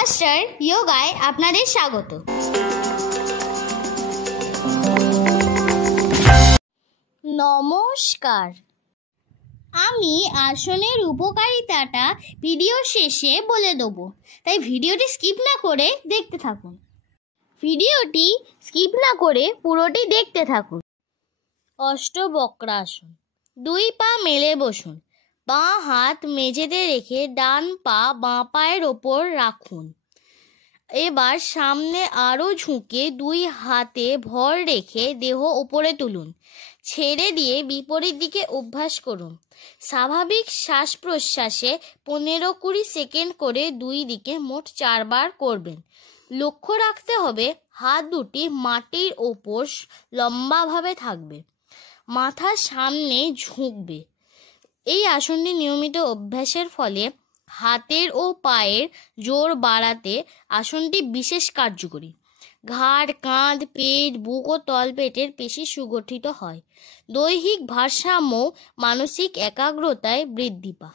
Master যোগায় আপনাদের স্বাগত। নমস্কার, আমি আসনের উপকারিতাটা ভিডিও শেষে বলে দেবো, তাই ভিডিওটি স্কিপ না করে দেখতে থাকুন। ভিডিওটি স্কিপ না করে পুরোটি দেখতে থাকুন। অষ্টবক্রাসন। 2 পা মেলে বসুন, বাঁ হাত মেঝেতে রেখে ডান পা বাঁ পায়ের ওপর রাখুন। এবার সামনে আরও ঝুঁকে 2 হাতে ভর রেখে দেহ উপরে তুলুন, ছেড়ে দিয়ে বিপরীত দিকে অভ্যাস করুন। স্বাভাবিক শ্বাস প্রশ্বাসে 15-20 সেকেন্ড করে 2 দিকে মোট 4 বার করবেন। লক্ষ্য রাখতে হবে হাত দুটি মাটির ওপর লম্বাভাবে থাকবে, মাথা সামনে ঝুঁকবে। এই আসনটি নিয়মিত অভ্যাসের ফলে হাতের ও পায়ের জোর বাড়াতে আসনটি বিশেষ কার্যকরী। ঘাড়, কাঁধ, পেট, বুক ও তলপেটের পেশি সুগঠিত হয়। দৈহিক ভারসাম্য, মানসিক একাগ্রতায় বৃদ্ধি পায়।